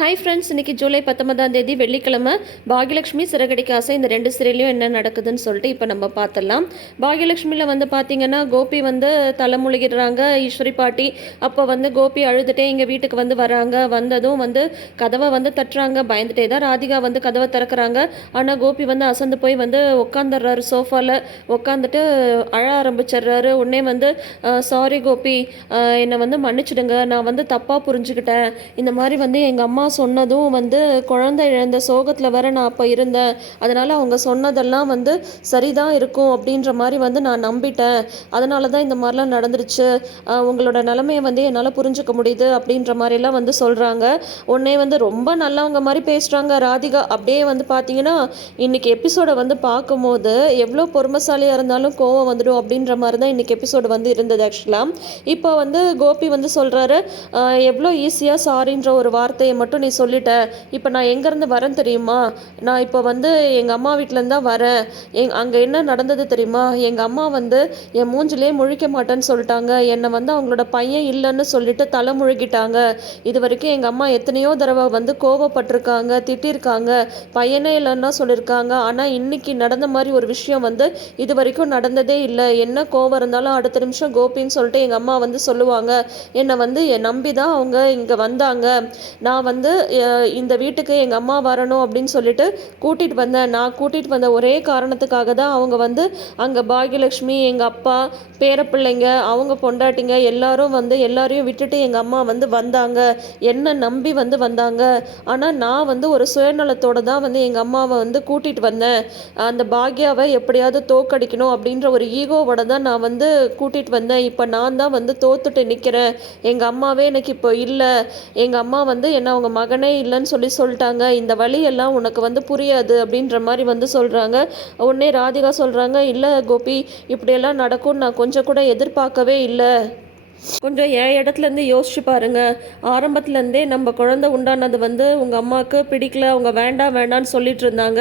Hi friends இன்னைக்கு ஜூலை பத்தொன்பதாம் தேதி வெள்ளிக்கிழமை பாகியலட்சுமி சிறகடிக்க ஆசை. இந்த ரெண்டு சிறையிலையும் என்ன நடக்குதுன்னு சொல்லிட்டு இப்போ நம்ம பார்த்துடலாம் பாகியலட்சுமியில் வந்து பார்த்தீங்கன்னா கோபி வந்து தலைமுழுகிடுறாங்க ஈஸ்வரி பாட்டி. அப்போ வந்து கோபி அழுதுகிட்டே எங்கள் வீட்டுக்கு வந்து வராங்க. வந்ததும் வந்து கதவை வந்து தட்டுறாங்க பயந்துட்டே தான் ராதிகா வந்து கதவை திறக்கிறாங்க. ஆனால் கோபி வந்து அசந்து போய் வந்து உட்காந்துடுறாரு சோஃபாவில் உட்காந்துட்டு அழ ஆரம்பிச்சிடுறாரு. உடனே வந்து சாரி கோபி. என்னை வந்து மன்னிச்சிடுங்க. நான் வந்து தப்பாக புரிஞ்சுக்கிட்டேன். இந்த மாதிரி வந்து எங்கள் அம்மா சொன்னதும் வந்து குழந்தை இழந்த சோகத்தில் வேற நான் அப்போ இருந்தேன். அதனால் அவங்க சொன்னதெல்லாம் வந்து சரிதான் இருக்கும் அப்படின்ற மாதிரி வந்து நான் நம்பிட்டேன். அதனால தான் இந்த மாதிரிலாம் நடந்துருச்சு. உங்களோட நிலமையை வந்து என்னால் புரிஞ்சுக்க முடியுது அப்படின்ற மாதிரிலாம் வந்து சொல்கிறாங்க உடனே வந்து ரொம்ப நல்லவங்க மாதிரி பேசுகிறாங்க ராதிகா. அப்படியே வந்து பார்த்தீங்கன்னா இன்னைக்கு எபிசோடை வந்து பார்க்கும்போது எவ்வளோ பொறுமைசாலியாக இருந்தாலும் கோவம் வந்துடும் அப்படின்ற மாதிரி தான் இன்னைக்கு எபிசோடு வந்து இருந்தது ஆக்சுவலாக இப்போ வந்து கோபி வந்து சொல்கிறாரு எவ்வளோ ஈஸியாக சாரின்ற ஒரு வார்த்தையை மட்டும் நீ சொல்லிட்ட. இப்போ நான் எங்கேருந்து வரேன் தெரியுமா? நான் இப்போ வந்து எங்கள் அம்மா வீட்டிலேருந்து தான் வரேன். எங் அங்கே என்ன நடந்தது தெரியுமா? எங்கள் அம்மா வந்து என் மூஞ்சிலே முழிக்க மாட்டேன்னு சொல்லிட்டாங்க. என்னை வந்து அவங்களோட பையன் இல்லைன்னு சொல்லிட்டு தலை முழுகிட்டாங்க. இது வரைக்கும் எங்கள் அம்மா எத்தனையோ தடவை வந்து கோவப்பட்டிருக்காங்க திட்டிருக்காங்க. பையனே இல்லைன்னா சொல்லியிருக்காங்க ஆனால் இன்னைக்கு நடந்த மாதிரி ஒரு விஷயம் வந்து இது வரைக்கும் நடந்ததே இல்லை. என்ன கோவம் இருந்தாலும் அடுத்த நிமிஷம் கோபின்னு சொல்லிட்டு எங்கள் அம்மா வந்து சொல்லுவாங்க. என்னை வந்து என் நம்பி தான் அவங்க இங்கே வந்தாங்க. நான் வந்து வந்து இந்த வீட்டுக்கு எங்கள் அம்மா வரணும் அப்படின்னு சொல்லிட்டு கூட்டிகிட்டு வந்தேன். நான் கூட்டிகிட்டு வந்த ஒரே காரணத்துக்காக தான் அவங்க வந்து அங்கே பாகியலட்சுமி எங்கள் அப்பா பேரப்பிள்ளைங்க அவங்க பொண்டாட்டிங்க எல்லாரும் வந்து எல்லாரையும் விட்டுட்டு எங்கள் அம்மா வந்து வந்தாங்க. என்ன நம்பி வந்து வந்தாங்க. ஆனால் நான் வந்து ஒரு சுயநலத்தோடு தான் வந்து எங்கள் அம்மாவை வந்து கூட்டிகிட்டு வந்தேன். அந்த பாக்யாவை எப்படியாவது தோக்கடிக்கணும் அப்படின்ற ஒரு ஈகோவோட தான் நான் வந்து கூட்டிகிட்டு வந்தேன். இப்போ நான் தான் வந்து தோத்துட்டு நிற்கிறேன் எங்கள் அம்மாவே எனக்கு இப்போ இல்லை. எங்கள் அம்மா வந்து என்ன அவங்க மகனே இல்லைன்னு சொல்லி சொல்லிட்டாங்க. இந்த வழியெல்லாம் உனக்கு வந்து புரியாது அப்படின்ற மாதிரி வந்து சொல்கிறாங்க உடனே ராதிகா சொல்கிறாங்க இல்லை கோபி இப்படியெல்லாம் நடக்கும்னு நான் கொஞ்சம் கூட எதிர்பார்க்கவே இல்லை. கொஞ்சம் என் இடத்துலேருந்து யோசிச்சு பாருங்கள் ஆரம்பத்துலேருந்தே நம்ம குழந்தை உண்டானது வந்து உங்கள் அம்மாவுக்கு பிடிக்கல அவங்க வேண்டாம் வேண்டாம்னு சொல்லிட்டு இருந்தாங்க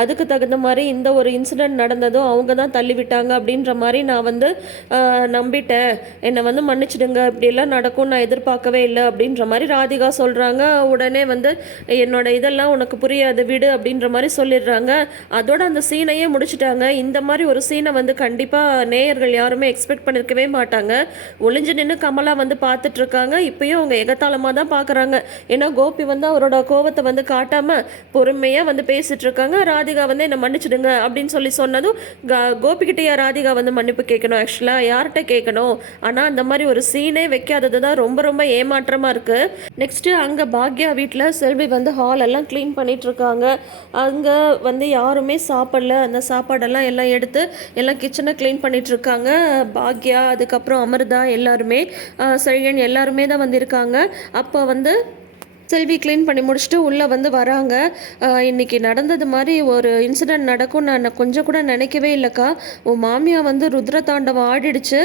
அதுக்கு தகுந்த மாதிரி இந்த ஒரு இன்சிடெண்ட் நடந்ததும் அவங்க தான் தள்ளிவிட்டாங்க அப்படின்ற மாதிரி நான் வந்து நம்பிட்டேன். என்னை வந்து மன்னிச்சிடுங்க இப்படியெல்லாம் நடக்கும் நான் எதிர்பார்க்கவே இல்லை அப்படின்ற மாதிரி ராதிகா சொல்கிறாங்க உடனே வந்து என்னோட இதெல்லாம் உனக்கு புரியாது விடு அப்படின்ற மாதிரி சொல்லிடுறாங்க. அதோட அந்த சீனையே முடிச்சிட்டாங்க. இந்த மாதிரி ஒரு சீனை வந்து கண்டிப்பாக நேயர்கள் யாருமே எக்ஸ்பெக்ட் பண்ணியிருக்கவே மாட்டாங்க. ஒளிஞ்சு நின்று கமலா வந்து பார்த்துட்டு இருக்காங்க இப்பயும் அவங்க எகத்தாளமாக தான் பார்க்குறாங்க. ஏன்னா கோபி வந்து அவரோட கோவத்தை வந்து காட்டாமல் பொறுமையாக வந்து பேசிட்டு இருக்காங்க ராதிகா வந்து என்னை மன்னிச்சிடுங்க அப்படின்னு சொல்லி சொன்னதும் க- கோபிக்கிட்டேயா ராதிகா வந்து மன்னிப்பு கேட்கணும். ஆக்சுவலாக யார்கிட்ட கேட்கணும்? ஆனால் அந்த மாதிரி ஒரு சீனே வைக்காதது தான் ரொம்ப ரொம்ப ஏமாற்றமாக இருக்குது நெக்ஸ்ட்டு அங்கே பாக்யா வீட்டில் செல்வி வந்து ஹால் எல்லாம் க்ளீன் பண்ணிட்டு இருக்காங்க அங்கே வந்து யாருமே சாப்பிடல. அந்த சாப்பாடெல்லாம் எல்லாம் எடுத்து எல்லாம் கிச்சனை க்ளீன் பண்ணிட்டு இருக்காங்க பாக்யா அதுக்கப்புறம் அமிர்தா எல்லாருமே எல்லாருமே செழியன் எல்லாருமே தான் வந்திருக்காங்க. அப்போ வந்து செல்வி க்ளீன் பண்ணி முடிச்சுட்டு உள்ளே வந்து வராங்க. இன்றைக்கி இன்னைக்கு நடந்தது மாதிரி ஒரு இன்சிடெண்ட் நடக்கும். நான் கொஞ்சம் கூட நினைக்கவே இல்லைக்கா. உன் மாமியா வந்து ருத்ர தாண்டவம் ஆடிடுச்சு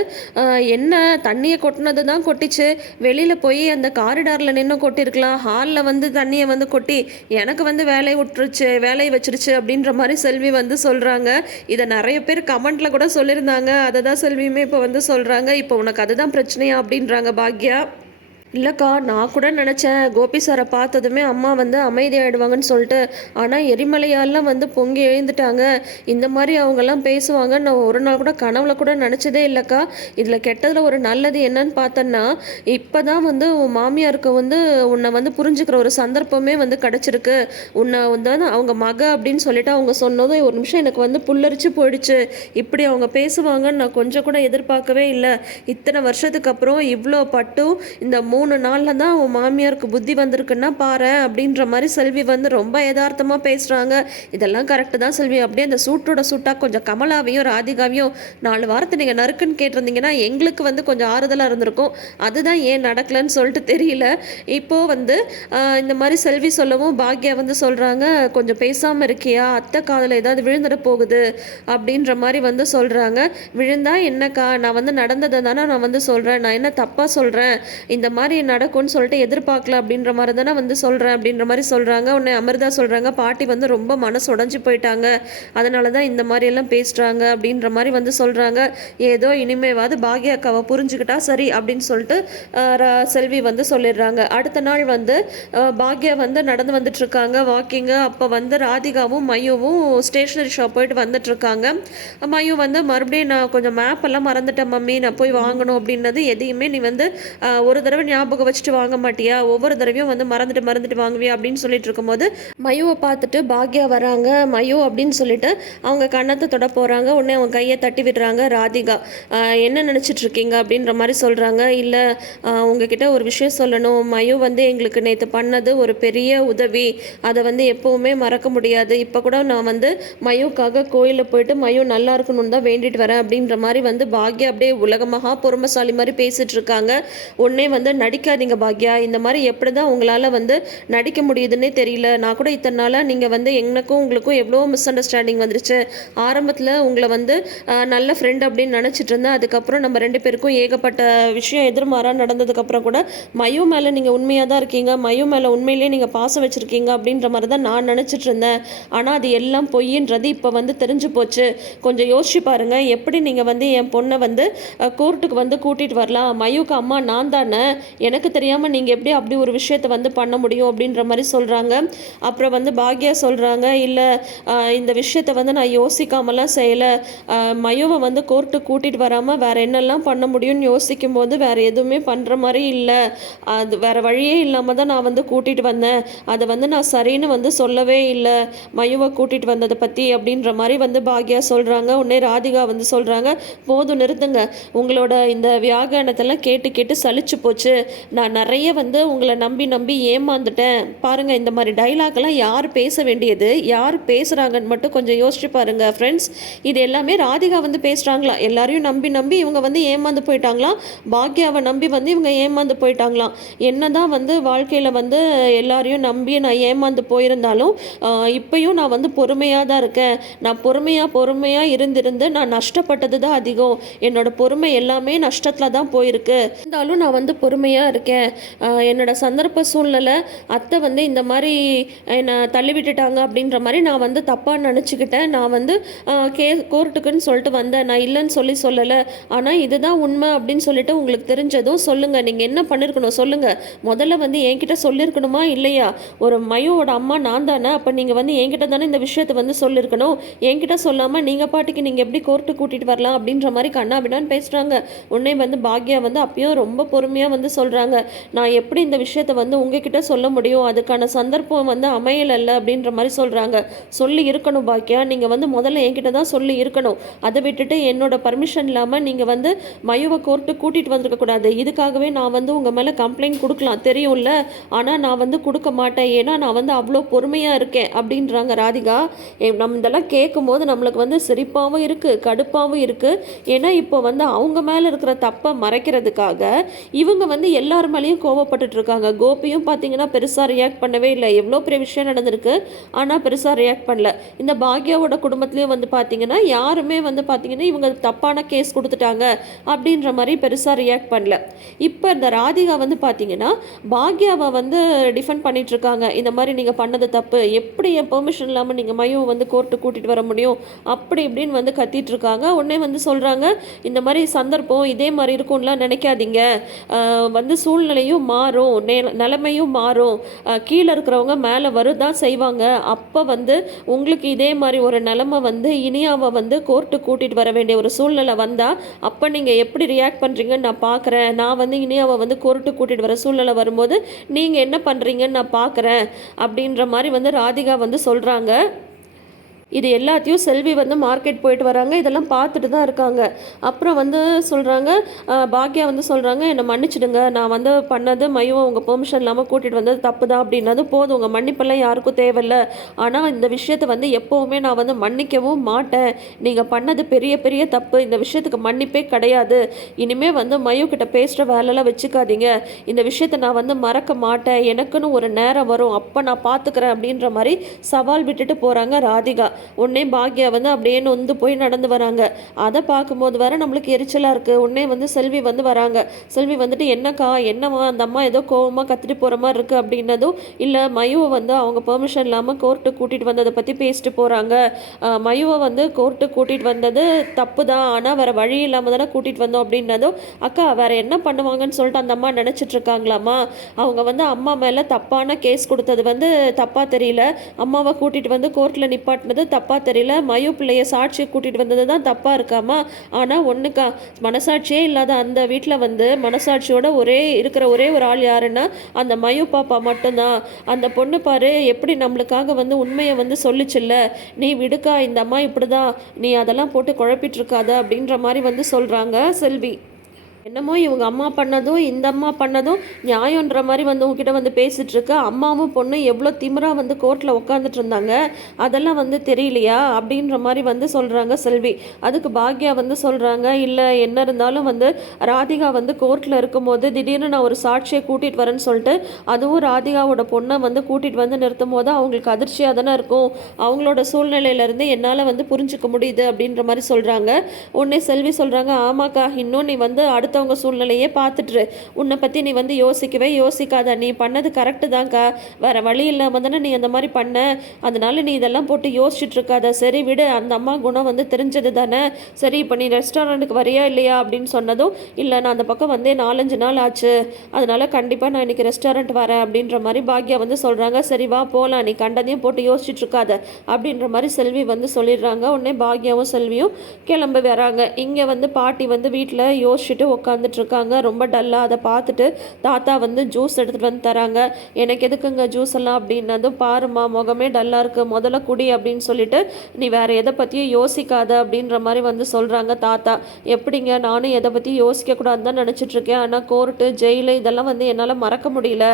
என்ன தண்ணியை கொட்டினது தான் கொட்டிச்சு. வெளியில் போய் அந்த காரிடாரில் நின்று கொட்டியிருக்கலாம் ஹாலில் வந்து தண்ணியை வந்து கொட்டி எனக்கு வந்து வேலையை விட்டுருச்சு வேலையை வச்சிருச்சு அப்படின்ற மாதிரி செல்வி வந்து சொல்கிறாங்க இதை நிறைய பேர் கமெண்ட்டில் கூட சொல்லியிருந்தாங்க. அதை தான் செல்வியுமே இப்போ வந்து சொல்கிறாங்க இப்போ உனக்கு அதுதான் பிரச்சனையா அப்படின்றாங்க பாக்யா. இல்லைக்கா நான் கூட நினச்சேன் கோபி சாரை பார்த்ததுமே அம்மா வந்து அமைதியாயிடுவாங்கன்னு சொல்லிட்டு. ஆனால் எரிமலையாலாம் வந்து பொங்கி எழுந்துட்டாங்க. இந்த மாதிரி அவங்கெல்லாம் பேசுவாங்கன்னு நான் ஒரு நாள் கூட கனவுல கூட நினச்சதே இல்லைக்கா. இதில் கெட்டதில் ஒரு நல்லது என்னன்னு பார்த்தேன்னா இப்போ தான் வந்து உன் மாமியாருக்கு வந்து உன்னை வந்து புரிஞ்சுக்கிற ஒரு சந்தர்ப்பமே வந்து கிடச்சிருக்கு. உன்னை வந்து அவங்க மக அப்படின்னு சொல்லிட்டு அவங்க சொன்னதும் ஒரு நிமிஷம் எனக்கு வந்து புல்லரிச்சு போயிடுச்சு. இப்படி அவங்க பேசுவாங்கன்னு நான் கொஞ்சம் கூட எதிர்பார்க்கவே இல்லை. இத்தனை வருஷத்துக்கு அப்புறம் இவ்வளோ பட்டும் இந்த மூ மூணு நாளில் தான் உன் மாமியாருக்கு புத்தி வந்திருக்குன்னா பாரு அப்படின்ற மாதிரி செல்வி வந்து ரொம்ப யதார்த்தமாக பேசுகிறாங்க இதெல்லாம் கரெக்டு தான் செல்வி. அப்படியே அந்த சூட்டோட சூட்டாக கொஞ்சம் கமலாவையும் ராதிகாவையும் நாலு வாரத்தை நீங்கள் நறுக்குன்னு கேட்டிருந்தீங்கன்னா எங்களுக்கு வந்து கொஞ்சம் ஆறுதலாக இருந்திருக்கும். அதுதான் ஏன் நடக்கலைன்னு சொல்லிட்டு தெரியல. இப்போது வந்து இந்த மாதிரி செல்வி சொல்லவும் பாக்யா வந்து சொல்கிறாங்க கொஞ்சம் பேசாமல் இருக்கியா? அத்தை காதில் ஏதாவது விழுந்துட போகுது. அப்படின்ற மாதிரி வந்து சொல்கிறாங்க விழுந்தா என்னக்கா? நான் வந்து நடந்ததை தானே நான் வந்து சொல்கிறேன் நான் என்ன தப்பாக சொல்கிறேன் இந்த மாதிரி மாதிரி நடக்கும்னு சொல்லிட்டு எதிர்பார்க்கல அப்படின்ற மாதிரி தானே வந்து சொல்கிறேன் அப்படின்ற மாதிரி சொல்கிறாங்க உன்னை அமிர்தா சொல்கிறாங்க பாட்டி வந்து ரொம்ப மனசு உடஞ்சி போயிட்டாங்க. அதனால தான் இந்த மாதிரி எல்லாம் பேசுகிறாங்க அப்படின்ற மாதிரி வந்து சொல்கிறாங்க ஏதோ இனிமேவாது பாக்யா அக்காவை புரிஞ்சுக்கிட்டா சரி அப்படின்னு சொல்லிட்டு செல்வி வந்து சொல்லிடுறாங்க. அடுத்த நாள் வந்து பாக்யா வந்து நடந்து வந்துட்டுருக்காங்க. வாக்கிங்கு அப்போ வந்து ராதிகாவும் மையுவும் ஸ்டேஷ்னரி ஷாப் போயிட்டு வந்துட்டு இருக்காங்க வந்து மறுபடியும் நான் கொஞ்சம் மேப்பெல்லாம் மறந்துட்டேன் மம்மி. நான் போய் வாங்கணும் அப்படின்னது எதையுமே நீ வந்து ஒரு தடவை ஞாபகம் வச்சுட்டு வாங்க மாட்டியா? ஒவ்வொரு தடவையும் வந்து மறந்துட்டு மறந்துட்டு வாங்குவியா? அப்படின்னு சொல்லிட்டு இருக்கும்போது மயுவை பார்த்துட்டு பாக்யா வராங்க. மயு அப்படின்னு சொல்லிட்டு அவங்க கன்னத்தை தொட போகிறாங்க உடனே அவங்க கையை தட்டி விடுறாங்க ராதிகா. என்ன நினச்சிட்டு இருக்கீங்க? அப்படின்ற மாதிரி சொல்கிறாங்க இல்லை உங்ககிட்ட ஒரு விஷயம் சொல்லணும். மயு வந்து எங்களுக்கு நேற்று பண்ணது ஒரு பெரிய உதவி. அதை வந்து எப்போவுமே மறக்க முடியாது. இப்போ கூட நான் வந்து மயுக்காக கோயிலில் போயிட்டு மயு நல்லா இருக்கணும்னு தான் வேண்டிட்டு வரேன் அப்படின்ற மாதிரி வந்து பாக்யா அப்படியே உலக மகா பொறுமசாலி மாதிரி பேசிட்டு இருக்காங்க. உடனே வந்து நடிக்காதீங்க பாக்யா. இந்த மாதிரி எப்படி தான் உங்களால் வந்து நடிக்க முடியுதுன்னே தெரியல. நான் கூட இத்தனை நாளாக நீங்கள் வந்து எனக்கும் உங்களுக்கும் எவ்வளோ மிஸ் அண்டர்ஸ்டாண்டிங் வந்துருச்சு. ஆரம்பத்தில் உங்களை வந்து நல்ல ஃப்ரெண்ட் அப்படின்னு நினச்சிட்டு இருந்தேன். அதுக்கப்புறம் நம்ம ரெண்டு பேருக்கும் ஏகப்பட்ட விஷயம் எதிர்மாறாக நடந்ததுக்கப்புறம் கூட மயோ மேலே நீங்கள் உண்மையாக தான் இருக்கீங்க. மயோ மேலே உண்மையிலேயே நீங்கள் பாசம் வச்சுருக்கீங்க. அப்படின்ற மாதிரி தான் நான் நினச்சிட்டு இருந்தேன். ஆனால் அது எல்லாம் பொய்ன்றது இப்போ வந்து தெரிஞ்சு போச்சு. கொஞ்சம் யோசிச்சு பாருங்கள் எப்படி நீங்கள் வந்து என் பொண்ணை வந்து கோர்ட்டுக்கு வந்து கூட்டிகிட்டு வரலாம்? மயுக்கு அம்மா நான் தானே? எனக்கு தெரியாமல் நீங்கள் எப்படி அப்படி ஒரு விஷயத்தை வந்து பண்ண முடியும் அப்படின்ற மாதிரி சொல்கிறாங்க அப்புறம் வந்து பாக்யா சொல்கிறாங்க இல்லை இந்த விஷயத்தை வந்து நான் யோசிக்காமலாம் செய்யலை. மயோவை வந்து கோர்ட்டு கூட்டிகிட்டு வராமல் வேறு என்னெல்லாம் பண்ண முடியும்னு யோசிக்கும் போது வேறு எதுவுமே பண்ணுற மாதிரி இல்லை. அது வேறு வழியே இல்லாமல் தான் நான் வந்து கூட்டிகிட்டு வந்தேன். அதை வந்து நான் சரின்னு வந்து சொல்லவே இல்லை. மயுவை கூட்டிகிட்டு வந்ததை பற்றி அப்படின்ற மாதிரி வந்து பாக்யா சொல்கிறாங்க உடனே ராதிகா வந்து சொல்கிறாங்க போதும் நிறுத்துங்க. உங்களோட இந்த வியாகரணத்தெல்லாம் கேட்டு கேட்டு சலிச்சு போச்சு. நான் நிறைய வந்து உங்களை நம்பி நம்பி ஏமாந்துட்டேன். பாருங்க இந்த மாதிரி டைலாக்லாம் யார் பேச வேண்டியது? யார் பேசுகிறாங்கன்னு மட்டும் கொஞ்சம் யோசிச்சு பாருங்க ஃப்ரெண்ட்ஸ் இது எல்லாமே ராதிகா வந்து பேசுகிறாங்களா எல்லாரையும் நம்பி நம்பி இவங்க வந்து ஏமாந்து போயிட்டாங்களாம் பாக்யாவை நம்பி வந்து இவங்க ஏமாந்து போயிட்டாங்களாம் என்னதான் வந்து வாழ்க்கையில் வந்து எல்லாரையும் நம்பி நான் ஏமாந்து போயிருந்தாலும் ஆஹ், இப்பயும் நான் வந்து பொறுமையாக தான் இருக்கேன். நான் பொறுமையாக பொறுமையாக இருந்திருந்து நான் நஷ்டப்பட்டது தான் அதிகம். என்னோட பொறுமை எல்லாமே நஷ்டத்தில் தான் போயிருக்கு. இருந்தாலும் நான் வந்து பொறுமையாக இருக்கேன். என்னோடய என்னோட சந்தர்ப்ப சூழ்நிலை அத்தை வந்து இந்த மாதிரி என்னை தள்ளி விட்டுட்டாங்க அப்படின்ற மாதிரி நான் வந்து தப்பாக நினச்சிக்கிட்டேன். நான் வந்து கே கோர்ட்டுக்குன்னு சொல்லிட்டு வந்தேன். நான் இல்லைன்னு சொல்லி சொல்லலை. ஆனால் இதுதான் உண்மை அப்படின்னு சொல்லிட்டு உங்களுக்கு தெரிஞ்சதும் சொல்லுங்கள் நீங்கள் என்ன பண்ணியிருக்கணும் சொல்லுங்கள் முதல்ல வந்து என்கிட்ட சொல்லியிருக்கணுமா இல்லையா? ஒரு மயோட அம்மா நான் தானே. அப்போ நீங்கள் வந்து என்கிட்ட தானே இந்த விஷயத்தை வந்து சொல்லியிருக்கணும் என்கிட்ட சொல்லாமல் நீங்கள் பாட்டுக்கு நீங்கள் எப்படி கோர்ட்டு கூட்டிகிட்டு வரலாம் அப்படின்ற மாதிரி கண்ணா அப்படின்னு பேசுகிறாங்க உடனே வந்து பாக்யா வந்து அப்பயும் ரொம்ப பொறுமையாக வந்து சொல்கிறாங்க நான் எப்படி இந்த விஷயத்தை வந்து உங்ககிட்ட சொல்ல முடியும்? அதுக்கான சந்தர்ப்பம் வந்து அமையலல்ல? அப்படின்ற மாதிரி சொல்கிறாங்க சொல்லி இருக்கணும் பாக்கியா. நீங்கள் வந்து முதல்ல என்கிட்ட தான் சொல்லி இருக்கணும். அதை விட்டுட்டு என்னோட பர்மிஷன் இல்லாமல் நீங்கள் வந்து மயுவை கோர்ட்டு கூட்டிகிட்டு வந்திருக்கக்கூடாது இதுக்காகவே நான் வந்து உங்கள் மேலே கம்ப்ளைண்ட் கொடுக்கலாம். தெரியும்ல? ஆனால் நான் வந்து கொடுக்க மாட்டேன். ஏன்னா நான் வந்து அவ்வளோ பொறுமையாக இருக்கேன். அப்படின்றாங்க ராதிகா. நம்ம இதெல்லாம் கேட்கும்போது நம்மளுக்கு வந்து சிரிப்பாகவும் இருக்குது கடுப்பாகவும் இருக்குது ஏன்னா இப்போ வந்து அவங்க மேலே இருக்கிற தப்பை மறைக்கிறதுக்காக இவங்க வந்து எல்லார் மேலேயும் கோவப்பட்டுட்டு இருக்காங்க கோபியும் பார்த்தீங்கன்னா பெருசாக ரியாக்ட் பண்ணவே இல்லை. எவ்வளோ பெரிய விஷயம் நடந்திருக்கு ஆனால் பெருசாக ரியாக்ட் பண்ணல. இந்த பாக்யாவோட குடும்பத்துலேயும் வந்து பார்த்தீங்கன்னா யாருமே வந்து பார்த்தீங்கன்னா இவங்க தப்பான கேஸ் கொடுத்துட்டாங்க அப்படின்ற மாதிரி பெருசாக ரியாக்ட் பண்ணல. இப்போ இந்த ராதிகா வந்து பார்த்தீங்கன்னா பாக்யாவை வந்து டிஃபெண்ட் பண்ணிட்டு இருக்காங்க இந்த மாதிரி நீங்கள் பண்ணது தப்பு. எப்படி என் பெர்மிஷன் இல்லாமல் நீங்கள் மையம் வந்து கோர்ட்டு கூட்டிகிட்டு வர முடியும்? அப்படி இப்படின்னு வந்து கத்திட்டு இருக்காங்க உடனே வந்து சொல்கிறாங்க இந்த மாதிரி சந்தர்ப்பம் இதே மாதிரி இருக்கும்லாம் நினைக்காதீங்க. வந்து சூழ்நிலையும் மாறும் நே- நிலைமையும் மாறும். கீழே இருக்கிறவங்க மேலே வருதான் செய்வாங்க. அப்போ வந்து உங்களுக்கு இதே மாதிரி ஒரு நிலைமை வந்து இனியாவை வந்து கோர்ட்டு கூட்டிகிட்டு வர வேண்டிய ஒரு சூழ்நிலை வந்தால் அப்போ நீங்கள் எப்படி ரியாக்ட் பண்ணுறீங்கன்னு நான் பார்க்குறேன் நான் வந்து இனியாவை வந்து கோர்ட்டு கூட்டிகிட்டு வர சூழ்நிலை வரும்போது நீங்கள் என்ன பண்ணுறீங்கன்னு நான் பார்க்குறேன் அப்படின்ற மாதிரி வந்து ராதிகா வந்து சொல்கிறாங்க இது எல்லாத்தையும் செல்வி வந்து மார்க்கெட் போயிட்டு வராங்க. இதெல்லாம் பார்த்துட்டு தான் இருக்காங்க. அப்புறம் வந்து சொல்கிறாங்க பாக்யா வந்து சொல்கிறாங்க என்னை மன்னிச்சிடுங்க. நான் வந்து பண்ணது மையம் உங்கள் பெர்மிஷன் இல்லாமல் கூட்டிகிட்டு வந்தது தப்பு தான் அப்படின்னது போதும். உங்கள் மன்னிப்பெல்லாம் யாருக்கும் தேவையில்ல. ஆனால் இந்த விஷயத்தை வந்து எப்போவுமே நான் வந்து மன்னிக்கவும் மாட்டேன். நீங்கள் பண்ணது பெரிய பெரிய தப்பு. இந்த விஷயத்துக்கு மன்னிப்பே கிடையாது. இனிமேல் வந்து மயு கிட்ட பேசுகிற வேலைலாம் வச்சுக்காதீங்க. இந்த விஷயத்தை நான் வந்து மறக்க மாட்டேன். எனக்குன்னு ஒரு நேரம் வரும். அப்போ நான் பார்த்துக்கிறேன் அப்படின்ற மாதிரி சவால் விட்டுட்டு போகிறாங்க ராதிகா. உடனே பாக்யா வந்து அப்படியே நொந்து போய் நடந்து வராங்க. அதை பார்க்கும்போது வேற நம்மளுக்கு எரிச்சலாக இருக்குது உடனே வந்து செல்வி வந்து வராங்க. செல்வி வந்துட்டு என்னக்கா என்னவா அந்த அம்மா ஏதோ கோவமாக கத்திட்டு போகிற மாதிரி இருக்குது அப்படின்னதும் இல்லை மயுவை வந்து அவங்க பெர்மிஷன் இல்லாமல் கோர்ட்டு கூட்டிகிட்டு வந்ததை பற்றி பேசிட்டு போகிறாங்க மயுவை வந்து கோர்ட்டு கூட்டிகிட்டு வந்தது தப்பு தான் ஆனால் வேறு வழி இல்லாமல் தானே கூட்டிகிட்டு வந்தோம் அப்படின்னதும் அக்கா வேறு என்ன பண்ணுவாங்கன்னு சொல்லிட்டு அந்த அம்மா நினச்சிட்டு இருக்காங்களாம்மா? அவங்க வந்து அம்மா மேலே தப்பான கேஸ் கொடுத்தது வந்து தப்பாக தெரியல. அம்மாவை கூட்டிகிட்டு வந்து கோர்ட்டில் நிப்பாட்டினது தப்பாக தெரியல. மயோ பிள்ளைய சாட்சியை கூட்டிகிட்டு வந்தது தான் தப்பாக இருக்காமா? ஆனால் ஒன்றுக்கா மனசாட்சியே இல்லாத அந்த வீட்டில் வந்து மனசாட்சியோட ஒரே இருக்கிற ஒரே ஒரு ஆள் யாருன்னா அந்த மயோ பாப்பா மட்டும்தான். அந்த பொண்ணு பாரு எப்படி நம்மளுக்காக வந்து உண்மையை வந்து சொல்லிச்சில்ல. நீ விடுக்கா இந்த அம்மா இப்படி தான் நீ அதெல்லாம் போட்டு குழப்பிட்டு இருக்காத அப்படின்ற மாதிரி வந்து சொல்கிறாங்க செல்வி. என்னமோ இவங்க அம்மா பண்ணதும் இந்த அம்மா பண்ணதும் நியாயன்ற மாதிரி வந்து உங்ககிட்ட வந்து பேசிட்டு இருக்க. அம்மாவும் பொண்ணு எவ்வளோ திமிரா வந்து கோர்ட்டில் உட்காந்துட்டு இருந்தாங்க. அதெல்லாம் வந்து தெரியலையா? அப்படின்ற மாதிரி வந்து சொல்கிறாங்க செல்வி. அதுக்கு பாக்யா வந்து சொல்கிறாங்க இல்லை என்ன இருந்தாலும் வந்து ராதிகா வந்து கோர்ட்டில் இருக்கும்போது திடீர்னு நான் ஒரு சாட்சியை கூட்டிகிட்டு வரேன்னு சொல்லிட்டு அதுவும் ராதிகாவோட பொண்ணை வந்து கூட்டிகிட்டு வந்து நிறுத்தும் போது அவங்களுக்கு அதிர்ச்சியாக தானே இருக்கும். அவங்களோட சூழ்நிலையிலேருந்து என்னால் வந்து புரிஞ்சுக்க முடியுது அப்படின்ற மாதிரி சொல்கிறாங்க உடனே செல்வி சொல்கிறாங்க ஆமாக்கா இன்னும் நீ வந்து அடுத்தவங்க சூழ்நிலையே பார்த்துட்டு உன்னை பற்றி நீ வந்து யோசிக்கவே யோசிக்காத. நீ பண்ணது கரெக்டு தான்க்கா. வேறு வழி இல்லாமல் தானே நீ அந்த மாதிரி பண்ண. அதனால நீ இதெல்லாம் போட்டு யோசிச்சுட்டு இருக்காத சரி விடு அந்த அம்மா குணம் வந்து தெரிஞ்சது தானே. சரி இப்போ நீ ரெஸ்டாரண்ட்டுக்கு வரியா இல்லையா அப்படின்னு சொன்னதும் இல்லை நான் அந்த பக்கம் வந்தே நாலஞ்சு நாள் ஆச்சு. அதனால் கண்டிப்பாக நான் இன்னைக்கு ரெஸ்டாரண்ட் வரேன். அப்படின்ற மாதிரி பாக்யா வந்து சொல்கிறாங்க சரி வா போகலாம் நீ கண்டதையும் போட்டு யோசிச்சுட்டு இருக்காத அப்படின்ற மாதிரி செல்வி வந்து சொல்லிடுறாங்க. உடனே பாக்யாவும் செல்வியும் கிளம்பி வராங்க. இங்கே வந்து பாட்டி வந்து வீட்டில் யோசிச்சுட்டு உட்காந்துட்ருக்காங்க ரொம்ப டல்லாக அதை பார்த்துட்டு தாத்தா வந்து ஜூஸ் எடுத்துகிட்டு வந்து தராங்க. எனக்கு எதுக்குங்க ஜூஸ் எல்லாம் அப்படின்னதும் பாருமா முகமே டல்லாக இருக்குது முதல்ல குடி அப்படின்னு சொல்லிட்டு நீ வேறு எதை பற்றியும் யோசிக்காத அப்படின்ற மாதிரி வந்து சொல்கிறாங்க தாத்தா. எப்படிங்க? நானும் எதை பற்றியும் யோசிக்கக்கூடாதுன்னு தான் நினச்சிட்டு இருக்கேன் ஆனால் கோர்ட்டு ஜெயிலு இதெல்லாம் வந்து என்னால் மறக்க முடியல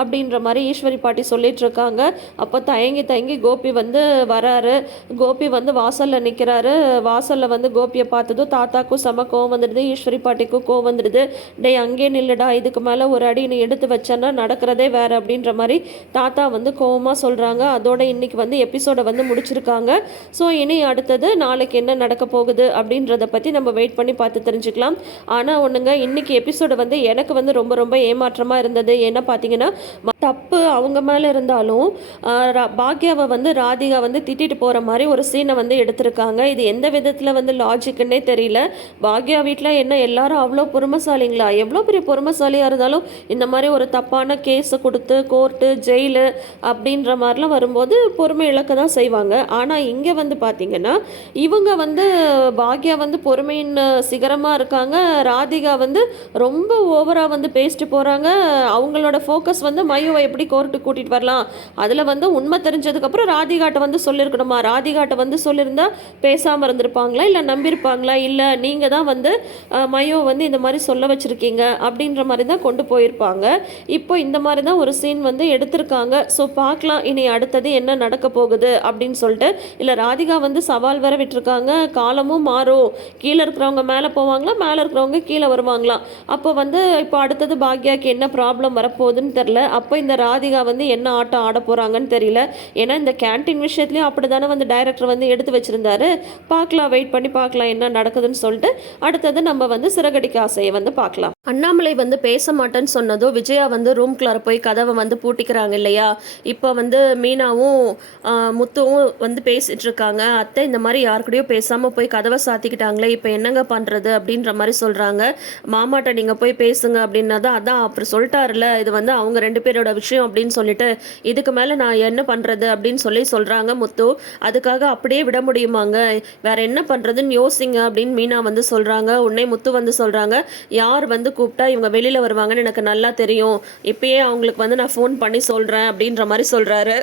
அப்படின்ற மாதிரி ஈஸ்வரி பாட்டி சொல்லிட்டு இருக்காங்க அப்போ தயங்கி தயங்கி கோபி வந்து வராரு. கோபி வந்து வாசலில் நிற்கிறாரு வாசலில் வந்து கோபியை பார்த்ததும் தாத்தாக்கும் செம கோவம் வந்துடுது. ஈஸ்வரி பாட்டிக்கும் கோவம் வந்துடுது. டேய் அங்கே நில்லுடா இதுக்கு மேலே ஒரு அடி நீ எடுத்து வச்சேன்னா நடக்கிறதே வேறு அப்படின்ற மாதிரி தாத்தா வந்து கோவமாக சொல்கிறாங்க அதோட இன்னைக்கு வந்து எபிசோடை வந்து முடிச்சிருக்காங்க. ஸோ இனி அடுத்தது நாளைக்கு என்ன நடக்க போகுது அப்படின்றத பற்றி நம்ம வெயிட் பண்ணி பார்த்து தெரிஞ்சுக்கலாம். ஆனால் ஒன்றுங்க இன்னைக்கு எபிசோடு வந்து எனக்கு வந்து ரொம்ப ரொம்ப ஏமாற்றமாக இருந்தது. ஏன்னா பார்த்தீங்கன்னா தப்பு அவங்க மேலே இருந்தாலும் ரா- பாக்யாவை வந்து ராதிகா வந்து திட்டிட்டு போகிற மாதிரி ஒரு சீனை வந்து எடுத்திருக்காங்க. இது எந்த விதத்தில் வந்து லாஜிக்குன்னே தெரியல. பாக்யா வீட்டில் என்ன எல்லாரும் அவ்வளோ பொறுமைசாலிங்களா? எவ்வளோ பெரிய பொறுமைசாலியாக இருந்தாலும் இந்த மாதிரி ஒரு தப்பான கேஸை கொடுத்து கோர்ட்டு ஜெயிலு அப்படின்ற மாதிரிலாம் வரும்போது பொறுமை இழக்க தான் செய்வாங்க. ஆனால் இங்கே வந்து பார்த்தீங்கன்னா இவங்க வந்து பாக்யா வந்து பொறுமையின் சிகரமாக இருக்காங்க. ராதிகா வந்து ரொம்ப ஓவராக வந்து பேசிட்டு போகிறாங்க அவங்களோட ஃபோக்கஸ் வந்து மயுவை எப்படி கோர்ட்டுக்கு கூட்டிகிட்டு வரலாம்? அதில் வந்து உண்மை தெரிஞ்சதுக்கப்புறம் ராதிகாட்ட வந்து சொல்லியிருக்கணுமா ராதிகாட்ட வந்து சொல்லியிருந்தா பேசாமல் இருந்திருப்பாங்களா? இல்லை நம்பியிருப்பாங்களா? இல்லை நீங்கள் தான் வந்து அஹ், வந்து வந்து இந்த மாதிரி சொல்ல வச்சுருக்கீங்க அப்படின்ற மாதிரி தான் கொண்டு போயிருப்பாங்க. இப்போ இந்த மாதிரி தான் ஒரு சீன் வந்து எடுத்திருக்காங்க. ஸோ பார்க்கலாம் இனி அடுத்தது என்ன நடக்க போகுது அப்படின்னு சொல்லிட்டு. இல்லை ராதிகா வந்து சவால் வர விட்டுருக்காங்க. காலமும் மாறும். கீழே இருக்கிறவங்க மேலே போவாங்களா? மேலே இருக்கிறவங்க கீழே வருவாங்களாம் அப்போ வந்து இப்போ அடுத்தது பாக்யாக்கு என்ன ப்ராப்ளம் வரப்போகுதுன்னு தெரில அப்போ இந்த ராதிகா வந்து என்ன ஆட்டம் ஆட போகிறாங்கன்னு தெரியல. ஏன்னா இந்த கேன்டீன் விஷயத்துலையும் அப்படி தானே வந்து டைரக்டர் வந்து எடுத்து வச்சிருந்தாரு. பார்க்கலாம் வெயிட் பண்ணி பார்க்கலாம் என்ன நடக்குதுன்னு சொல்லிட்டு. அடுத்தது நம்ம வந்து சிறகடிக்க ஆசையை வந்து பார்க்கலாம். அண்ணாமலை வந்து பேச மாட்டேன்னு சொன்னதோ விஜயா வந்து ரூம்குள்ளார போய் கதவை வந்து பூட்டிக்கிறாங்க இல்லையா? இப்போ வந்து மீனாவும் முத்துவும் வந்து பேசிட்டு இருக்காங்க. அத்தை இந்த மாதிரி யாருக்கூடயோ பேசாமல் போய் கதவை சாத்திக்கிட்டாங்களே இப்போ என்னங்க பண்ணுறது அப்படின்ற மாதிரி சொல்கிறாங்க மாமாட்ட நீங்கள் போய் பேசுங்க அப்படின்னா தான் அதான் அப்புறம் சொல்லிட்டாருல இது வந்து அவங்க ரெண்டு பேரோட விஷயம் அப்படின்னு சொல்லிட்டு இதுக்கு மேலே நான் என்ன பண்ணுறது அப்படின்னு சொல்லி சொல்கிறாங்க முத்து. அதுக்காக அப்படியே விட முடியுமாங்க? வேற என்ன பண்ணுறதுன்னு யோசிங்க அப்படின்னு மீனா வந்து சொல்கிறாங்க உடனே முத்து வந்து சொல்கிறாங்க யார் வந்து கூப்பிட்டா இவங்க வெளியில் வருவாங்கன்னு எனக்கு நல்லா தெரியும். இப்பயே அவங்களுக்கு வந்து நான் ஃபோன் பண்ணி சொல்கிறேன் அப்படின்ற மாதிரி சொல்கிறாரு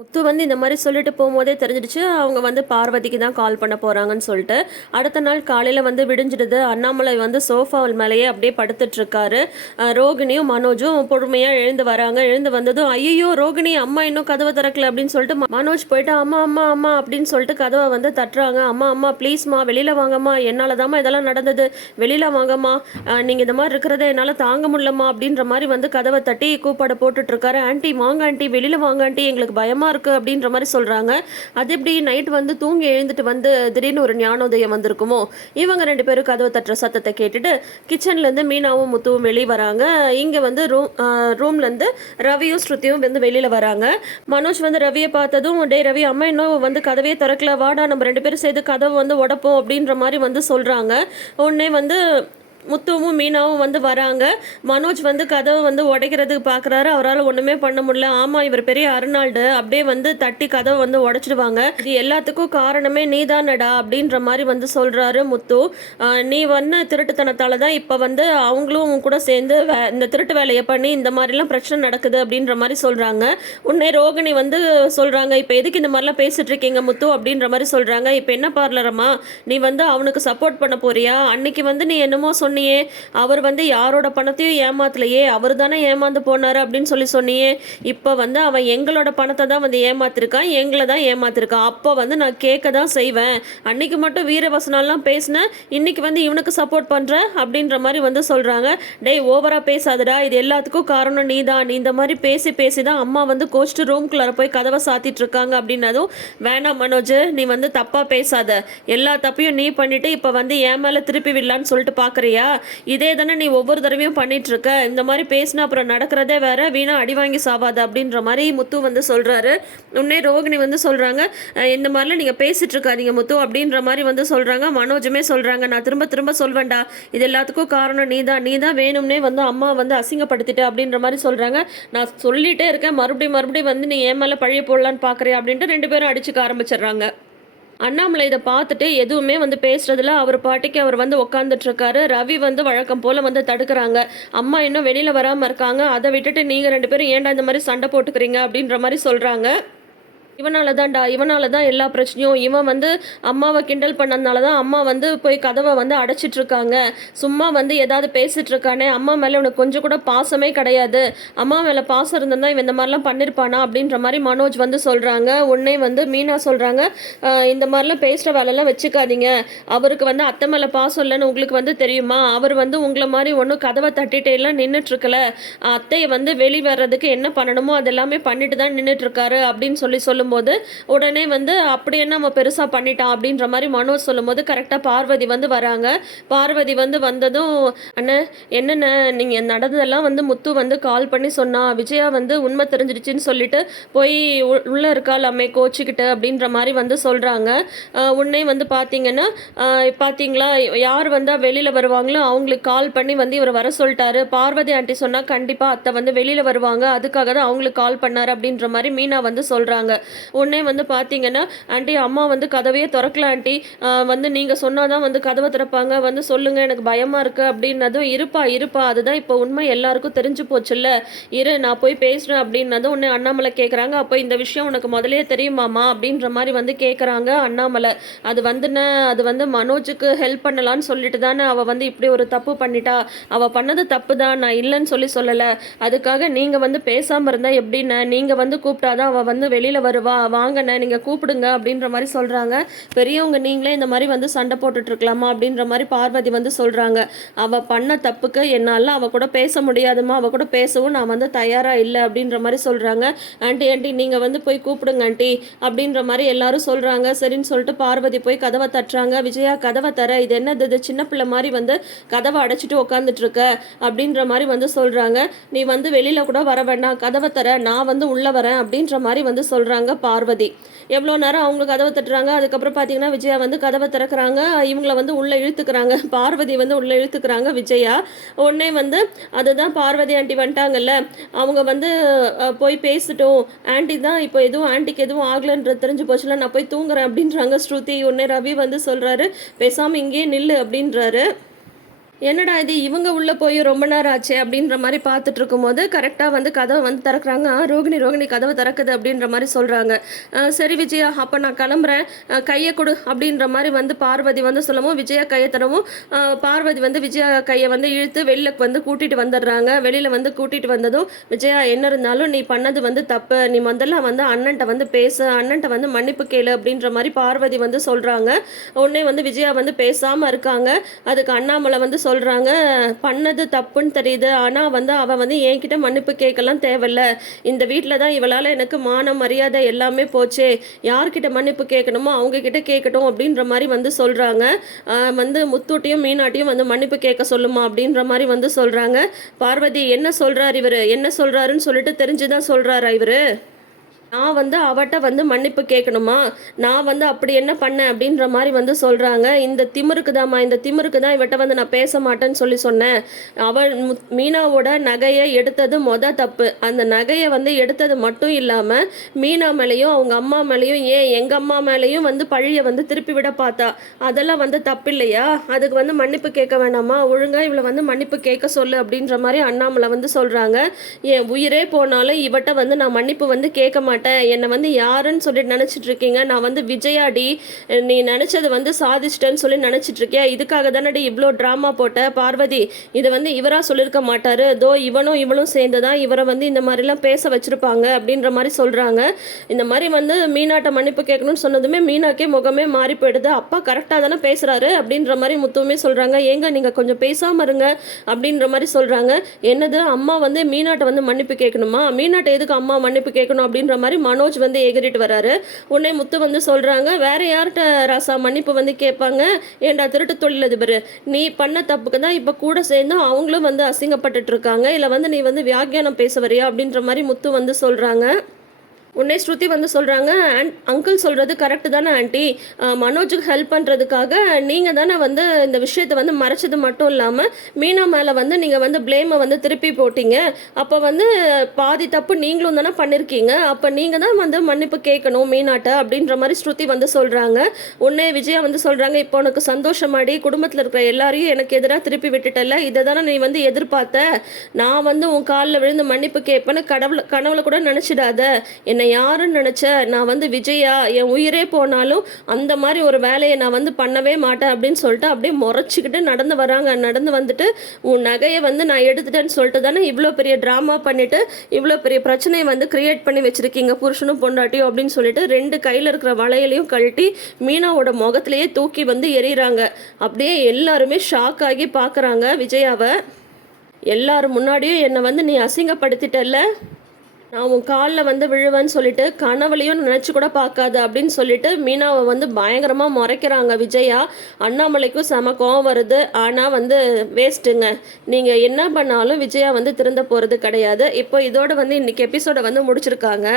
முத்து வந்து இந்த மாதிரி சொல்லிட்டு போகும்போதே தெரிஞ்சிடுச்சு. அவங்க வந்து பார்வதிக்கு தான் கால் பண்ண போகிறாங்கன்னு சொல்லிட்டு. அடுத்த நாள் காலையில் வந்து விடிஞ்சிடுது. அண்ணாமலை வந்து சோஃபா மேலேயே அப்படியே படுத்துட்ருக்காரு. ரோகிணியும் மனோஜும் பொறுமையாக எழுந்து வராங்க. எழுந்து வந்ததும் ஐயோ ரோகிணி அம்மா இன்னும் கதவை திறக்கல அப்படின்னு சொல்லிட்டு மனோஜ் போயிட்டு அம்மா அம்மா அம்மா அப்படின்னு சொல்லிட்டு கதவை வந்து தட்டுறாங்க. அம்மா அம்மா ப்ளீஸ்மா வெளியில் வாங்கம்மா. என்னால் தாம்மா இதெல்லாம் நடந்தது. வெளியில் வாங்கம்மா. நீங்கள் இந்த மாதிரி இருக்கிறத என்னால் தாங்க முடியலம்மா அப்படின்ற மாதிரி வந்து கதவை தட்டி கூப்பாட போட்டுட்ருக்காரு. ஆண்டி வாங்க ஆண்டி வெளியில் வாங்க ஆண்டி. எங்களுக்கு பயமாக இருக்குது அப்படின்ற மாதிரி சொல்கிறாங்க அது எப்படி நைட் வந்து தூங்கி எழுந்துட்டு வந்து திடீர்னு ஒரு ஞானோதயம் வந்திருக்குமோ? இவங்க ரெண்டு பேரும் கதவை தட்டுற சத்தத்தை கேட்டுட்டு கிச்சன்லேருந்து மீனாவும் முத்துவும் வெளியே வராங்க. இங்கே வந்து ரூம் ரூம்லேருந்து ரவியும் ஸ்ருதியும் வந்து வெளியில் வராங்க. மனோஜ் வந்து ரவியை பார்த்ததும் டே ரவி அம்மா இன்னும் வந்து கதவையே திறக்கல. வாடா நம்ம ரெண்டு பேரும் சேர்த்து கதவை வந்து உடப்போம் அப்படின்ற மாதிரி வந்து சொல்கிறாங்க உடனே வந்து முத்துவும் மீனாவும் வந்து வராங்க. மனோஜ் வந்து கதவை வந்து உடைக்கிறதுக்கு பார்க்குறாரு அவரால் ஒன்றுமே பண்ண முடியல. ஆமாம் இவர் பெரிய அருணால்டு அப்படியே வந்து தட்டி கதவை வந்து உடச்சிடுவாங்க. இது எல்லாத்துக்கும் காரணமே நீதானடா அப்படின்ற மாதிரி வந்து சொல்கிறாரு முத்து. நீ வந்த திருட்டுத்தனத்தால் தான் இப்போ வந்து அவங்களும் கூட சேர்ந்து வே- இந்த திருட்டு வேலையை பண்ணி இந்த மாதிரிலாம் பிரச்சனை நடக்குது அப்படின்ற மாதிரி சொல்கிறாங்க உன்னே ரோகிணி வந்து சொல்கிறாங்க இப்போ எதுக்கு இந்த மாதிரிலாம் பேசிகிட்டு இருக்கீங்க முத்து? அப்படின்ற மாதிரி சொல்கிறாங்க இப்போ என்ன பார்லரம்மா நீ வந்து அவனுக்கு சப்போர்ட் பண்ண போறியா? அன்னைக்கு வந்து நீ என்னமோ சொன்னியே அவர் வந்து யாரோட பணத்தையும் ஏமாத்தலையே அவர் தானே ஏமாந்து போனார் அப்படின்னு சொல்லி சொன்னியே. இப்போ வந்து அவன் எங்களோட பணத்தை தான் வந்து ஏமாத்திருக்கான் எங்களை தான் ஏமாத்திருக்கான் அப்போ வந்து நான் கேட்க தான் செய்வேன். அன்னைக்கு மட்டும் வீரவசனாலாம் பேசினேன் இன்னைக்கு வந்து இவனுக்கு சப்போர்ட் பண்ணுறேன் அப்படின்ற மாதிரி வந்து சொல்கிறாங்க டேய் ஓவராக பேசாதடா இது எல்லாத்துக்கும் காரணம் நீ தான் நீ இந்த மாதிரி பேசி பேசி தான் அம்மா வந்து கோச்சிட்டு ரூம்குள்ளார போய் கதவை சாத்திட்டு இருக்காங்க அப்படின்னதும் வேணாம் மனோஜ் நீ வந்து தப்பாக பேசாத. எல்லா தப்பையும் நீ பண்ணிட்டு இப்போ வந்து என் மேலே திருப்பி விடலான்னு சொல்லிட்டு பார்க்குறியா இதே தானே நீ ஒவ்வொரு தடவையும் பண்ணிட்டு இருக்க இந்த மாதிரி பேசினா அப்புறம் நடக்கிறதே வேற. வீணா அடி வாங்கி சாவாத அப்படின்ற மாதிரி முத்து வந்து சொல்கிறாரு உடனே ரோகிணி வந்து சொல்கிறாங்க இந்த மாதிரிலாம் நீங்கள் பேசிட்டு இருக்காதீங்க முத்து அப்படின்ற மாதிரி வந்து சொல்கிறாங்க மனோஜுமே சொல்கிறாங்க நான் திரும்ப திரும்ப சொல்வேண்டா இது எல்லாத்துக்கும் காரணம் நீ தான் நீ தான் வேணும்னே வந்து அம்மா வந்து அசிங்கப்படுத்திட்டு அப்படின்ற மாதிரி சொல்கிறாங்க நான் சொல்லிட்டே இருக்கேன். மறுபடியும் மறுபடியும் வந்து நீ ஏன் மேலே பழிய போடலான்னு பார்க்குறியா அப்படின்ட்டு ரெண்டு பேரும் அடிச்சுக்க ஆரம்பிச்சிடுறாங்க. அண்ணாமலை இதை பார்த்துட்டு எதுவுமே வந்து பேசுறதுல அவர் பாட்டிக்கு அவர் வந்து உட்காந்துட்ருக்காரு ரவி வந்து வழக்கம் போல வந்து தடுக்கிறாங்க. அம்மா இன்னும் வெளியில வராம இருக்காங்க. அதை விட்டுட்டு நீங்க ரெண்டு பேரும் ஏன்டா இந்த மாதிரி சண்டை போட்டுக்கிறீங்க அப்படின்ற மாதிரி சொல்றாங்க. இவனால தான்டா இவனால தான் எல்லா பிரச்சனையும். இவன் வந்து அம்மாவை கிண்டல் பண்ணதுனால தான் அம்மா வந்து போய் கதவை வந்து அடைச்சிட்டு இருக்காங்க சும்மா வந்து ஏதாவது பேசிட்டு இருக்கானே அம்மா மேலே உனக்கு கொஞ்சம் கூட பாசமே கிடையாது. அம்மா மேலே பாசம் இருந்தால் இவன் இந்த மாதிரிலாம் பண்ணியிருப்பானா அப்படின்ற மாதிரி மனோஜ் வந்து சொல்கிறாங்க உடனே வந்து மீனா சொல்கிறாங்க இந்த மாதிரிலாம் பேசுகிற வேலைலாம் வச்சுக்காதீங்க. அவருக்கு வந்து அத்தை மேலே பாசம் இல்லைன்னு உங்களுக்கு வந்து தெரியுமா? அவர் வந்து உங்களை மாதிரி ஒன்றும் கதவை தட்டிட்டே எல்லாம் அத்தையை வந்து வெளி வர்றதுக்கு என்ன பண்ணணுமோ அதெல்லாமே பண்ணிட்டு தான் நின்றுட்டுருக்காரு அப்படின்னு சொல்லி சொல்லும் சொல்லும்போது உடனே வந்து அப்படியே என்ன நம்ம பெருசாக பண்ணிட்டான் அப்படின்ற மாதிரி மனோஜ் சொல்லும்போது கரெக்டாக பார்வதி வந்து வராங்க. பார்வதி வந்து வந்ததும் அண்ணன் என்னென்ன நீங்கள் நடந்ததெல்லாம் வந்து முத்து வந்து கால் பண்ணி சொன்னா விஜயா வந்து உண்மை தெரிஞ்சிடுச்சின்னு சொல்லிட்டு போய் உள்ளே இருக்காள் இருக்காளாமே கோச்சிக்கிட்டு அப்படின்ற மாதிரி வந்து சொல்கிறாங்க உன்னே வந்து பார்த்தீங்கன்னா பார்த்தீங்களா யார் வந்தால் வெளியில் வருவாங்களோ அவங்களுக்கு கால் பண்ணி வந்து இவர் வர சொல்லிட்டாரு. பார்வதி ஆண்டி சொன்னால் கண்டிப்பாக அத்தை வந்து வெளியில் வருவாங்க. அதுக்காக தான் அவங்களுக்கு கால் பண்ணாரு. அப்படின்ற மாதிரி மீனா வந்து சொல்கிறாங்க உடனே வந்து பார்த்தீங்கன்னா ஆண்டி அம்மா வந்து கதவையே திறக்கல ஆண்டி. வந்து நீங்கள் சொன்னாதான் வந்து கதவை திறப்பாங்க. வந்து சொல்லுங்க எனக்கு பயமாக இருக்குது அப்படின்னதும் இருப்பா இருப்பா. அதுதான் இப்போ உண்மை. எல்லாருக்கும் தெரிஞ்சு போச்சுல்ல. இரு நான் போய் பேசுகிறேன் அப்படின்னதும் உடனே அண்ணாமலை கேட்குறாங்க அப்போ இந்த விஷயம் உனக்கு முதலே தெரியுமாமா? அப்படின்ற மாதிரி வந்து கேட்குறாங்க அண்ணாமலை. அது வந்துன்னு அது வந்து மனோஜுக்கு ஹெல்ப் பண்ணலான்னு சொல்லிட்டு தானே அவள் வந்து இப்படி ஒரு தப்பு பண்ணிட்டா. அவள் பண்ணது தப்பு தான். நான் இல்லைன்னு சொல்லி சொல்லலை. அதுக்காக நீங்கள் வந்து பேசாமல் இருந்தால் எப்படின்னு? நீங்கள் வந்து கூப்பிட்டாதான் அவள் வந்து வெளியில் வருவா. வா வாங்கண்ணே நீங்கள் கூப்பிடுங்க அப்படின்ற மாதிரி சொல்கிறாங்க பெரியவங்க நீங்களே இந்த மாதிரி வந்து சண்டை போட்டுட்ருக்கலாமா அப்படின்ற மாதிரி பார்வதி வந்து சொல்கிறாங்க அவள் பண்ண தப்புக்கு என்னால் அவள் கூட பேச முடியாதுமா அவள் கூட பேசவும் நான் வந்து தயாராக இல்லை அப்படின்ற மாதிரி சொல்கிறாங்க ஆண்டி ஆண்டி நீங்கள் வந்து போய் கூப்பிடுங்க ஆண்டி அப்படின்ற மாதிரி எல்லாரும் சொல்கிறாங்க சரின்னு சொல்லிட்டு பார்வதி போய் கதவை தட்டுறாங்க. விஜயா கதவை தர இது என்னது இது சின்ன பிள்ளை மாதிரி வந்து கதவை அடைச்சிட்டு உட்காந்துட்ருக்க அப்படின்ற மாதிரி வந்து சொல்கிறாங்க நீ வந்து வெளியில் கூட வர வேண்டாம் கதவை தர நான் வந்து உள்ளே வரேன் அப்படின்ற மாதிரி வந்து சொல்கிறாங்க பார்வதி. எவ்வளோ நேரம் அவங்க கதவை தட்டுறாங்க அதுக்கப்புறம் பார்த்தீங்கன்னா விஜயா வந்து கதவை திறக்கிறாங்க இவங்கள வந்து உள்ளே இழுத்துக்கிறாங்க. பார்வதி வந்து உள்ளே இழுத்துக்கிறாங்க விஜயா. உடனே வந்து அதுதான் பார்வதி ஆண்டி வந்துட்டாங்கல்ல. அவங்க வந்து போய் பேசிட்டோம். ஆண்டி தான் இப்போ எதுவும் ஆண்டிக்கு எதுவும் ஆகலைன்றது தெரிஞ்சு போச்சுல நான் போய் தூங்குறேன் அப்படின்றாங்க ஸ்ருதி. உடனே ரவி வந்து சொல்கிறாரு பேசாமல் இங்கேயே நில்லு அப்படின்றாரு. என்னடா இது இவங்க உள்ளே போய் ரொம்ப நேரம் ஆச்சு அப்படின்ற மாதிரி பார்த்துட்டு இருக்கும்போது கரெக்டாக வந்து கதவை வந்து திறக்கிறாங்க. "ஆ, ரோகிணி ரோகிணி கதவை திறக்குது அப்படின்ற மாதிரி சொல்கிறாங்க சரி விஜயா அப்போ நான் கிளம்புறேன். கையை கொடு அப்படின்ற மாதிரி வந்து பார்வதி வந்து சொல்லவும் விஜயா கையை தரவும் பார்வதி வந்து விஜயா கையை வந்து இழுத்து வெளியில் வந்து கூட்டிகிட்டு வந்துடுறாங்க. வெளியில் வந்து கூட்டிகிட்டு வந்ததும் விஜயா என்ன இருந்தாலும் நீ பண்ணது வந்து தப்பு. நீ முதல்ல வந்து அண்ணன்ட்ட வந்து பேசு. அண்ணன்ட்ட வந்து மன்னிப்பு கேளு அப்படின்ற மாதிரி பார்வதி வந்து சொல்கிறாங்க உடனே வந்து விஜயா வந்து பேசாமல் இருக்காங்க. அதுக்கு அண்ணாமலை வந்து சொல்கிறாங்க பண்ணது தப்புன்னு தெரியுது. ஆனால் வந்து அவள் வந்து என்கிட்ட மன்னிப்பு கேட்கலாம் தேவையில்ல. இந்த வீட்டில் தான் இவளால் எனக்கு மான மரியாதை எல்லாமே போச்சே. யார்கிட்ட மன்னிப்பு கேட்கணுமோ அவங்கக்கிட்ட கேட்கட்டும் அப்படின்ற மாதிரி வந்து சொல்கிறாங்க வந்து முத்தூட்டியும் மீனாட்டியும் வந்து மன்னிப்பு கேட்க சொல்லுமா அப்படின்ற மாதிரி வந்து சொல்கிறாங்க பார்வதி என்ன சொல்கிறார் இவர்? என்ன சொல்கிறாருன்னு சொல்லிட்டு தெரிஞ்சு தான் சொல்கிறாரா இவர்? நான் வந்து அவட்ட வந்து மன்னிப்பு கேட்கணுமா? நான் வந்து அப்படி என்ன பண்ணேன் அப்படின்ற மாதிரி வந்து சொல்கிறாங்க இந்த திமிருக்கு தாம்மா இந்த திமிருக்கு தான் இவட்ட வந்து நான் பேச மாட்டேன்னு சொல்லி சொன்னேன். அவள் மீனாவோட நகையை எடுத்தது மொத தப்பு. அந்த நகையை வந்து எடுத்தது மட்டும் இல்லாமல் மீனா மேலேயும் அவங்க அம்மா மேலேயும் ஏன் எங்கள் அம்மா மேலேயும் வந்து பழியை வந்து திருப்பி விட பார்த்தா? அதெல்லாம் வந்து தப்பு இல்லையா அதுக்கு வந்து மன்னிப்பு கேட்க வேணாமா? ஒழுங்காக இவளை வந்து மன்னிப்பு கேட்க சொல்லு அப்படின்ற மாதிரி அண்ணாமலை வந்து சொல்கிறாங்க என் உயிரே போனாலும் இவட்ட வந்து நான் மன்னிப்பு வந்து கேட்க மாட்டேன். என்னை வந்து யாருன்னு சொல்லிட்டு நினச்சிட்டு இருக்கீங்க நான் வந்து விஜயாடி நீ நினச்சது வந்து சாதிச்சிட்டேன்னு சொல்லி நினச்சிட்டு இருக்கியா இதுக்காக தானடி இவ்வளோ ட்ராமா போட்ட? பார்வதி இது வந்து இவராக சொல்லியிருக்க மாட்டார். தோ இவனும் இவளும் சேர்ந்து தான் இவரை வந்து இந்த மாதிரிலாம் பேச வச்சுருப்பாங்க அப்படின்ற மாதிரி சொல்கிறாங்க இந்த மாதிரி வந்து மீனாட்ட மன்னிப்பு கேட்கணும்னு சொன்னதுமே மீனாக்கே முகமே மாறி போயிடுது. அப்பா கரெக்டாக தானே பேசுகிறாரு அப்படின்ற மாதிரி முத்துவுமே சொல்கிறாங்க ஏங்க நீங்கள் கொஞ்சம் பேசாமல் இருங்க அப்படின்ற மாதிரி சொல்கிறாங்க என்னது அம்மா வந்து மீனாட்ட வந்து மன்னிப்பு கேட்கணுமா? மீனாட்ட எதுக்கு அம்மா மன்னிப்பு கேட்கணும் அப்படின்ற மாதிரி மனோஜ் வந்து எகிரிட்டு வராரு. உன்னை முத்து வந்து சொல்கிறாங்க வேற யார்கிட்ட ராசா? மன்னிப்பு வந்து கேட்பாங்க. ஏண்டா திருட்டு தொழிலதிபர் நீ பண்ண தப்புக்கு தான் இப்போ கூட சேர்ந்து அவங்களும் வந்து அசிங்கப்பட்டுட்டு இருக்காங்க. இல்லை வந்து நீ வந்து வியாக்கியானம் பேச வரியா? அப்படின்ற மாதிரி முத்து வந்து சொல்கிறாங்க உடனே ஸ்ருதி வந்து சொல்கிறாங்க அண்ட் அங்கிள் சொல்கிறது கரெக்டு தானே ஆண்டி மனோஜுக்கு ஹெல்ப் பண்ணுறதுக்காக நீங்கள் தானே வந்து இந்த விஷயத்தை வந்து மறைச்சது மட்டும் இல்லாமல் மீனா மேலே வந்து நீங்கள் வந்து ப்ளேமை வந்து திருப்பி போட்டீங்க. அப்போ வந்து பாதி தப்பு நீங்களும் தானே பண்ணியிருக்கீங்க அப்போ நீங்கள் தான் வந்து மன்னிப்பு கேட்கணும் மீனாட்ட அப்படின்ற மாதிரி ஸ்ருதி வந்து சொல்கிறாங்க உடனே விஜயா வந்து சொல்கிறாங்க இப்போ உனக்கு சந்தோஷமாடி குடும்பத்தில் இருக்கிற எல்லாரையும் எனக்கு எதிராக திருப்பி விட்டுட்டல இதை தானே நீ வந்து எதிர்பார்த்த. நான் வந்து உன் காலில் விழுந்து மன்னிப்பு கேட்பேன்னு கடவுளை கனவுல கூட நினச்சிடாத. என்ன யாருன்னு நினச்ச நான் வந்து விஜயா என் உயிரே போனாலும் அந்த மாதிரி ஒரு வேலையை நான் வந்து பண்ணவே மாட்டேன் அப்படின்னு சொல்லிட்டு அப்படியே முறைச்சிக்கிட்டு நடந்து வராங்க. நடந்து வந்துட்டு உன் நகையை வந்து நான் எடுத்துட்டேன்னு சொல்லிட்டு தானே இவ்வளோ பெரிய ட்ராமா பண்ணிட்டு இவ்வளோ பெரிய பிரச்சனையை வந்து கிரியேட் பண்ணி வச்சிருக்கீங்க புருஷனும் பொண்டாட்டியும் அப்படின்னு சொல்லிட்டு ரெண்டு கையில் இருக்கிற வளையலையும் கழட்டி மீனாவோட முகத்திலேயே தூக்கி வந்து எறிகிறாங்க அப்படியே எல்லாருமே ஷாக் ஆகி பார்க்குறாங்க விஜயாவை. எல்லாரும் முன்னாடியும் என்னை வந்து நீ அசிங்கப்படுத்திட்டல்ல? நான் உன் காலில் வந்து விழுவேன்னு சொல்லிட்டு கனவுலையும் நினச்சி கூட பார்க்காது அப்படின்னு சொல்லிட்டு மீனாவை வந்து பயங்கரமாக முறைக்கிறாங்க விஜயா. அண்ணாமலைக்கும் செம கோவம் வருது. ஆனால் வந்து வேஸ்ட்டுங்க. நீங்கள் என்ன பண்ணாலும் விஜயா வந்து திருந்த போகிறது கிடையாது. இப்போ இதோட வந்து இன்னைக்கு எபிசோடை வந்து முடிச்சிருக்காங்க.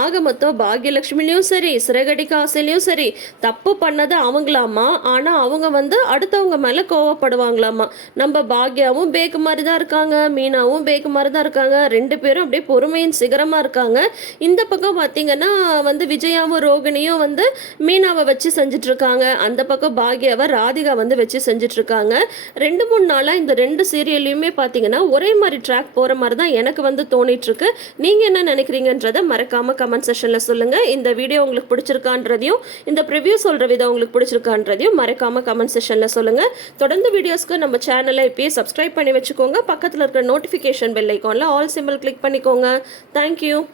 ஆக மொத்தம் பாக்யலட்சுமிலையும் சரி சிறகடிக்க ஆசையிலையும் சரி தப்பு பண்ணது அவங்களாமா? ஆனால் அவங்க வந்து அடுத்தவங்க மேலே கோவப்படுவாங்களாமா? நம்ம பாக்யாவும் பேக்கு மாதிரி தான் இருக்காங்க. மீனாவும் பேக்கு மாதிரி தான் இருக்காங்க. ரெண்டு பேரும் அப்படியே பொறுமையின் சிகரமாக இருக்காங்க. இந்த பக்கம் பார்த்தீங்கன்னா வந்து விஜயாவும் ரோகிணியும் வந்து மீனாவை வச்சு செஞ்சுட்டு இருக்காங்க அந்த பக்கம் பாக்யாவை ராதிகா வந்து வச்சு செஞ்சிட்ருக்காங்க. ரெண்டு மூணு நாளாக இந்த ரெண்டு சீரியல்லையுமே பார்த்தீங்கன்னா ஒரே மாதிரி ட்ராக் போகிற மாதிரி தான் எனக்கு வந்து தோணிட்டுருக்கு நீங்கள் என்ன நினைக்கிறீங்கன்றதை மறக்காம கமெண்ட் செஷனில் சொல்லுங்கள் இந்த வீடியோ உங்களுக்கு பிடிச்சிருக்கான்றதையும் இந்த ப்ரிவ்யூ சொல்கிற விதம் உங்களுக்கு பிடிச்சிருக்கான்றதையும் மறக்காம கமெண்ட் செஷனில் சொல்லுங்கள் தொடர்ந்து வீடியோஸ்க்கு நம்ம சேனலை இப்பயே சப்ஸ்கிரைப் பண்ணி வச்சுக்கோங்க. பக்கத்தில் இருக்கிற நோட்டிஃபிகேஷன் பெல் ஐக்கானில் ஆல் சிம்பிள் கிளிக் பண்ணிக்கோங்க. Thank you.